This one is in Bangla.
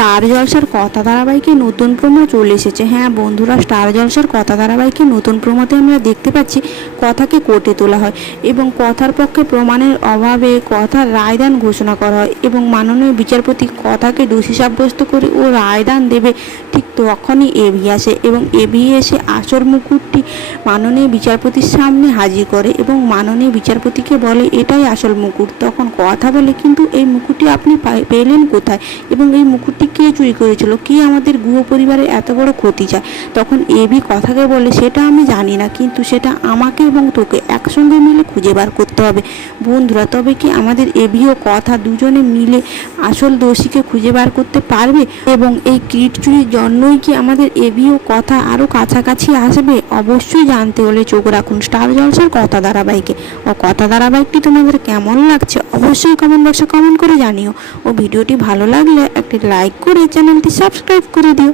স্টার জলসার কথা ধারাবাহিকে নতুন প্রোমো চলে এসেছে। হ্যাঁ বন্ধুরা, স্টার জলসার কথা ধারাবাহিকে নতুন প্রোমোতে আমরা দেখতে পাচ্ছি কথাকে কোর্টে তোলা হয় এবং কথার পক্ষে প্রমাণের অভাবে কথার রায়দান ঘোষণা করা হয় এবং মাননীয় বিচারপতি কথাকে দোষী সাব্যস্ত করে ও রায়দান দেবে। ঠিক তখনই এবি আসে এবং এবি এসে আসল মুকুটটি মাননীয় বিচারপতির সামনে হাজির করে এবং মাননীয় বিচারপতিকে বলে এটাই আসল মুকুট। তখন কথা বলে, কিন্তু এই মুকুটটি আপনি পেলেন কোথায় এবং এই মুকুটটি কে চুরি করেছিল, কে আমাদের গৃহ পরিবারের এত বড় ক্ষতি চায়? তখন এবি কথাকে বলে সেটা আমি জানি না, কিন্তু সেটা আমাকে এবং তোকে একসঙ্গে মিলে খুঁজে বার করতে হবে। বন্ধুরা, তবে কি আমাদের এবি ও কথা দুজনে মিলে আসল দোষীকে খুঁজে বার করতে পারবে এবং এই কিট চুরির জন্যই কি আমাদের এবি ও কথা আরও কাছাকাছি আসবে? অবশ্যই জানতে হলে চোখ রাখুন স্টার জলসার কথা ধারাবাহিকে। ও কথা ধারাবাহিকটি তোমাদের কেমন লাগছে অবশ্যই কমেন্ট বক্সে কমেন্ট করে জানিও ও ভিডিওটি ভালো লাগলে একটি লাইক করে চ্যানেলটি সাবস্ক্রাইব করে দিও।